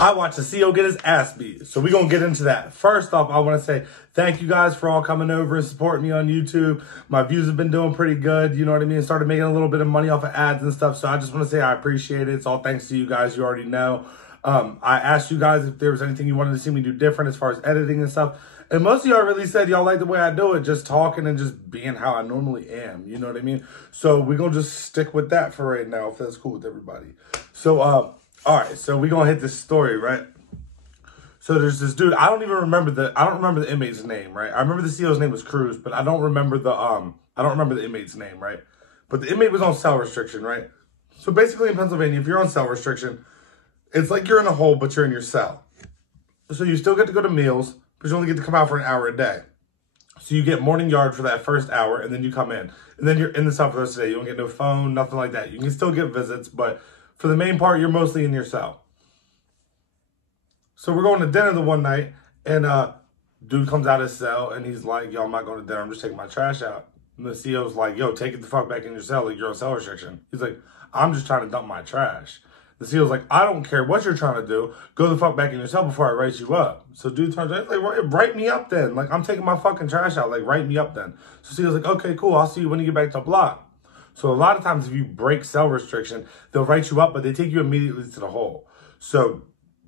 I watched the CO get his ass beat. So we're going to get into that. First off, I want to say thank you guys for all coming over and supporting me on YouTube. My views have been doing pretty good. You know what I mean? Started making a little bit of money off of ads and stuff. So I just want to say I appreciate it. It's all thanks to you guys. You already know. I asked you guys if there was anything you wanted to see me do different as far as editing and stuff. And most of y'all really said y'all like the way I do it, just talking and just being how I normally am. You know what I mean? So we're going to just stick with that for right now, if that's cool with everybody. So, all right, so we're going to hit this story, right? So there's this dude, I don't remember the inmate's name, right? I remember the CO's name was Cruz, but I don't remember the inmate's name, right? But the inmate was on cell restriction, right? So basically in Pennsylvania, if you're on cell restriction, it's like you're in a hole, but you're in your cell. So you still get to go to meals, but you only get to come out for an hour a day. So you get morning yard for that first hour, and then you come in. And then you're in the cell for the rest of the day. You don't get no phone, nothing like that. You can still get visits, but for the main part, you're mostly in your cell. So we're going to dinner the one night, and dude comes out of his cell, and he's like, yo, I'm not going to dinner. I'm just taking my trash out. And the CO's like, yo, take it the fuck back in your cell. Like, you're on cell restriction. He's like, I'm just trying to dump my trash. The CO's like, I don't care what you're trying to do. Go the fuck back in your cell before I write you up. So dude turns around, like, write me up then. Like, I'm taking my fucking trash out. Like, write me up then. So CO's like, okay, cool. I'll see you when you get back to the block. So a lot of times if you break cell restriction, they'll write you up, but they take you immediately to the hole. So,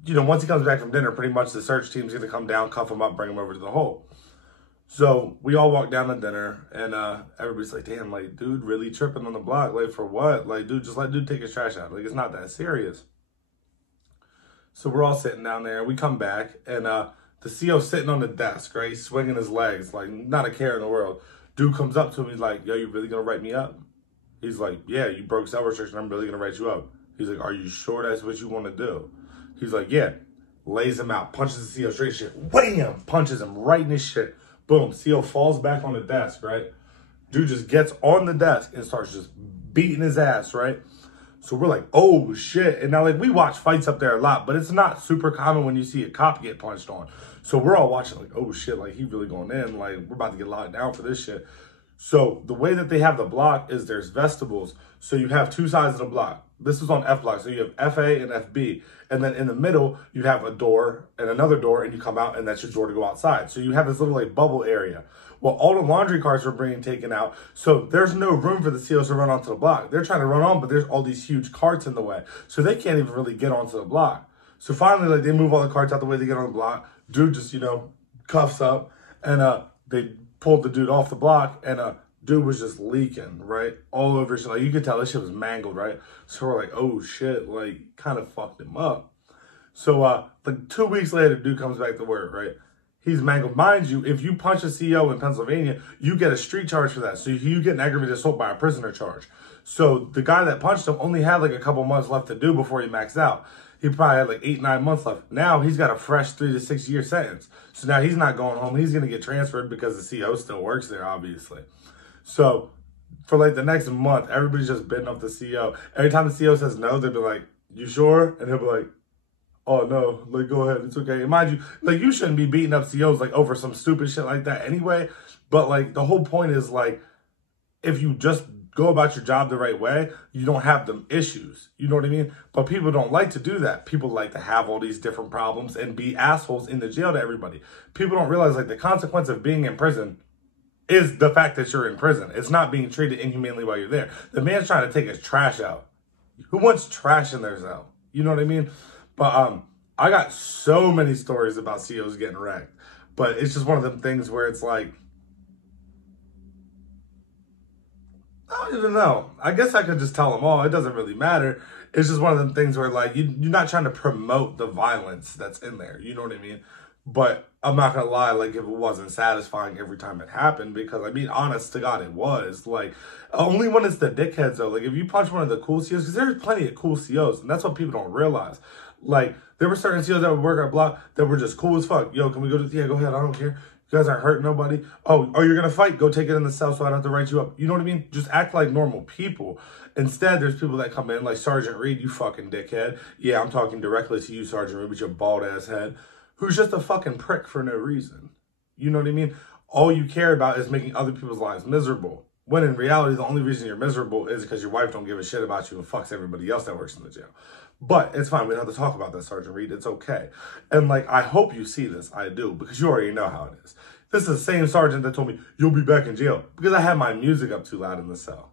you know, once he comes back from dinner, pretty much the search team's going to come down, cuff him up, bring him over to the hole. So we all walk down to dinner, and everybody's like, damn, like, dude really tripping on the block. Like, for what? Like, dude, just let dude take his trash out. Like, it's not that serious. So we're all sitting down there, and we come back, and the CO's sitting on the desk, right? He's swinging his legs, like, not a care in the world. Dude comes up to him, he's like, yo, you really going to write me up? He's like, yeah, you broke cell restriction. I'm really going to write you up. He's like, are you sure that's what you want to do? He's like, yeah. Lays him out, punches the CO straight shit. Wham! Punches him right in his shit. Boom. CO falls back on the desk, right? Dude just gets on the desk and starts just beating his ass, right? So we're like, oh, shit. And now, like, we watch fights up there a lot, but it's not super common when you see a cop get punched on. So we're all watching like, oh, shit, like, he really going in. Like, we're about to get locked down for this shit. So the way that they have the block is there's vestibules. So you have two sides of the block. This is on F block. So you have FA and FB. And then in the middle, you have a door and another door, and you come out, and that's your door to go outside. So you have this little, like, bubble area. Well, all the laundry carts were being taken out. So there's no room for the COs to run onto the block. They're trying to run on, but there's all these huge carts in the way. So they can't even really get onto the block. So finally, like, they move all the carts out the way, they get on the block. Dude just, you know, cuffs up, and they pulled the dude off the block, and dude was just leaking, right? All over his, like, you could tell this shit was mangled, right? So we're like, oh shit, like, kind of fucked him up. So like 2 weeks later, dude comes back to work, right? He's mangled. Mind you, if you punch a CO in Pennsylvania, you get a street charge for that. So you get an aggravated assault by a prisoner charge. So the guy that punched him only had like a couple months left to do before he maxed out. He probably had like 8-9 months left. Now he's got a fresh 3 to 6 year sentence. So now he's not going home. He's going to get transferred because the CO still works there, obviously. So for like the next month, everybody's just bidding up the CO. Every time the CO says no, they'll be like, you sure? And he'll be like, oh no, like, go ahead, it's okay. And mind you, like, you shouldn't be beating up COs like over some stupid shit like that anyway. But like, the whole point is, like, if you just go about your job the right way, you don't have them issues. You know what I mean? But people don't like to do that. People like to have all these different problems and be assholes in the jail to everybody. People don't realize, like, the consequence of being in prison is the fact that you're in prison. It's not being treated inhumanely while you're there. The man's trying to take his trash out. Who wants trash in their cell? You know what I mean? But I got so many stories about COs getting wrecked. But it's just one of them things where it's like, I don't even know. I guess I could just tell them all. It doesn't really matter. It's just one of them things where, like, you're not trying to promote the violence that's in there. You know what I mean? But I'm not going to lie, like, if it wasn't satisfying every time it happened, because, I mean, honest to God, it was. Like, only when it's the dickheads, though. Like, if you punch one of the cool COs, because there's plenty of cool COs, and that's what people don't realize. Like, there were certain COs that would work our block that were just cool as fuck. Yo, can we go to, yeah, go ahead, I don't care. You guys aren't hurting nobody. Oh, you're going to fight? Go take it in the cell so I don't have to write you up. You know what I mean? Just act like normal people. Instead, there's people that come in like Sergeant Reed, you fucking dickhead. Yeah, I'm talking directly to you, Sergeant Reed, with your bald-ass head, who's just a fucking prick for no reason. You know what I mean? All you care about is making other people's lives miserable. When in reality, the only reason you're miserable is because your wife don't give a shit about you and fucks everybody else that works in the jail. But it's fine. We don't have to talk about that, Sergeant Reed. It's okay. And like, I hope you see this. I do, because you already know how it is. This is the same sergeant that told me, you'll be back in jail because I had my music up too loud in the cell.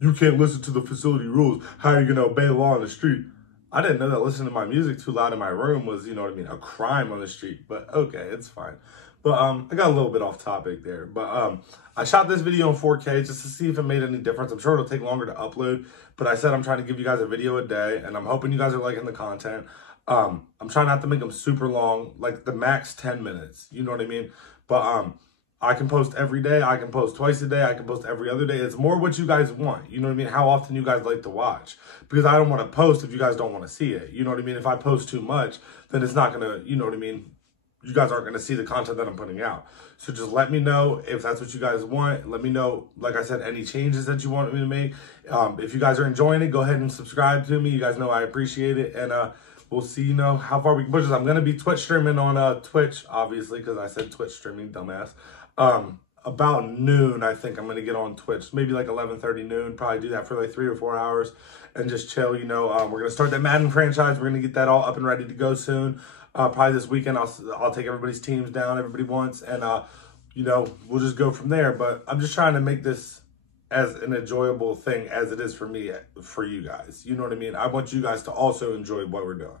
You can't listen to the facility rules. How are you going to obey the law on the street? I didn't know that listening to my music too loud in my room was, you know what I mean, a crime on the street. But okay, it's fine. But I got a little bit off topic there. But I shot this video in 4K just to see if it made any difference. I'm sure it'll take longer to upload. But I said I'm trying to give you guys a video a day. And I'm hoping you guys are liking the content. I'm trying not to make them super long, like the max 10 minutes. You know what I mean? But I can post every day. I can post twice a day. I can post every other day. It's more what you guys want. You know what I mean? How often you guys like to watch. Because I don't want to post if you guys don't want to see it. You know what I mean? If I post too much, then it's not going to, you know what I mean? You guys aren't going to see the content that I'm putting out. So just let me know if that's what you guys want. Let me know, like I said, any changes that you want me to make. If you guys are enjoying it, go ahead and subscribe to me. You guys know I appreciate it. And we'll see, you know, how far we can push this. I'm going to be Twitch streaming on Twitch, obviously, because I said Twitch streaming, dumbass. About noon, I think I'm going to get on Twitch. Maybe like 11:30 noon. Probably do that for like 3 or 4 hours and just chill, you know. We're going to start that Madden franchise. We're going to get that all up and ready to go soon. Probably this weekend, I'll take everybody's teams down everybody wants. And, you know, we'll just go from there. But I'm just trying to make this as an enjoyable thing as it is for me, for you guys. You know what I mean? I want you guys to also enjoy what we're doing.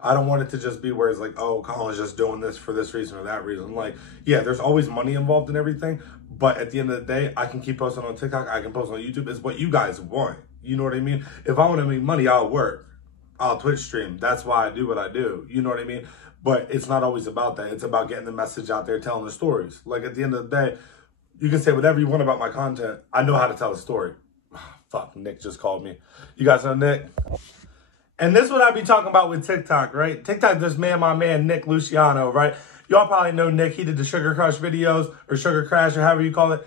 I don't want it to just be where it's like, oh, Colin's just doing this for this reason or that reason. Like, yeah, there's always money involved in everything. But at the end of the day, I can keep posting on TikTok. I can post on YouTube. It's what you guys want. You know what I mean? If I want to make money, I'll work. I'll Twitch stream. That's why I do what I do. You know what I mean? But it's not always about that. It's about getting the message out there, telling the stories. Like, at the end of the day, you can say whatever you want about my content. I know how to tell a story. Fuck, Nick just called me. You guys know Nick? And this is what I be talking about with TikTok, right? TikTok just my man, Nick Luciano, right? Y'all probably know Nick. He did the Sugar Crush videos or Sugar Crash or however you call it.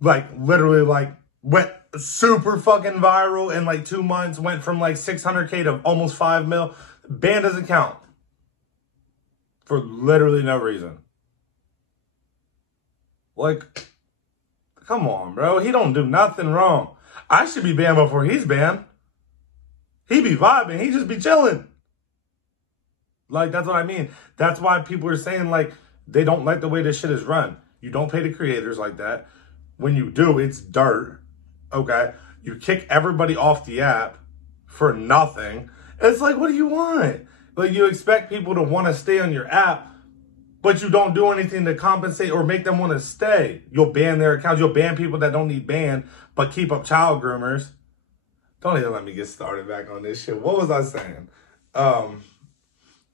Like, literally, like, went super fucking viral in like 2 months. Went from like 600K to almost 5 mil. Ban doesn't count. For literally no reason. Like, come on, bro. He don't do nothing wrong. I should be banned before he's banned. He be vibing. He just be chilling. Like, that's what I mean. That's why people are saying, like, they don't like the way this shit is run. You don't pay the creators like that. When you do, it's dirt. Okay? You kick everybody off the app for nothing. It's like, what do you want? Like, you expect people to want to stay on your app, but you don't do anything to compensate or make them want to stay. You'll ban their accounts. You'll ban people that don't need banned, but keep up child groomers. Don't even let me get started back on this shit. What was I saying?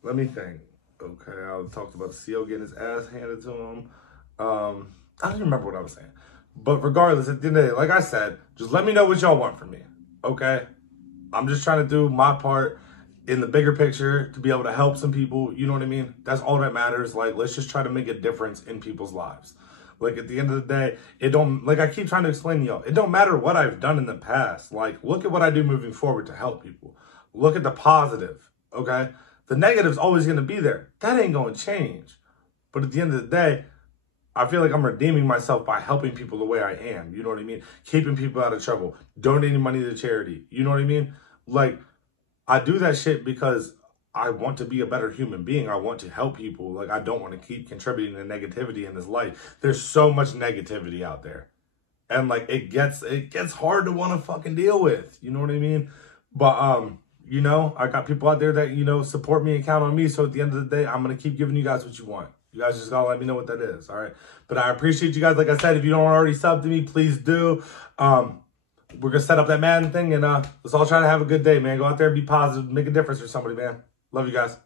Let me think. Okay, I talked about the CO getting his ass handed to him. I don't even remember what I was saying. But regardless, at the end of the day, like I said, just let me know what y'all want from me. Okay? I'm just trying to do my part in the bigger picture to be able to help some people. You know what I mean? That's all that matters. Like, let's just try to make a difference in people's lives. Like, at the end of the day, it don't, like I keep trying to explain to y'all, it don't matter what I've done in the past. Like, look at what I do moving forward to help people. Look at the positive, okay? The negative's always going to be there. That ain't going to change. But at the end of the day, I feel like I'm redeeming myself by helping people the way I am. You know what I mean? Keeping people out of trouble. Donating money to charity. You know what I mean? Like, I do that shit because I want to be a better human being. I want to help people. Like, I don't want to keep contributing to negativity in this life. There's so much negativity out there. And, like, it gets hard to want to fucking deal with. You know what I mean? But, you know, I got people out there that, you know, support me and count on me. So at the end of the day, I'm going to keep giving you guys what you want. You guys just got to let me know what that is, all right? But I appreciate you guys. Like I said, if you don't already sub to me, please do. We're going to set up that Madden thing, and let's all try to have a good day, man. Go out there and be positive. Make a difference for somebody, man. Love you guys.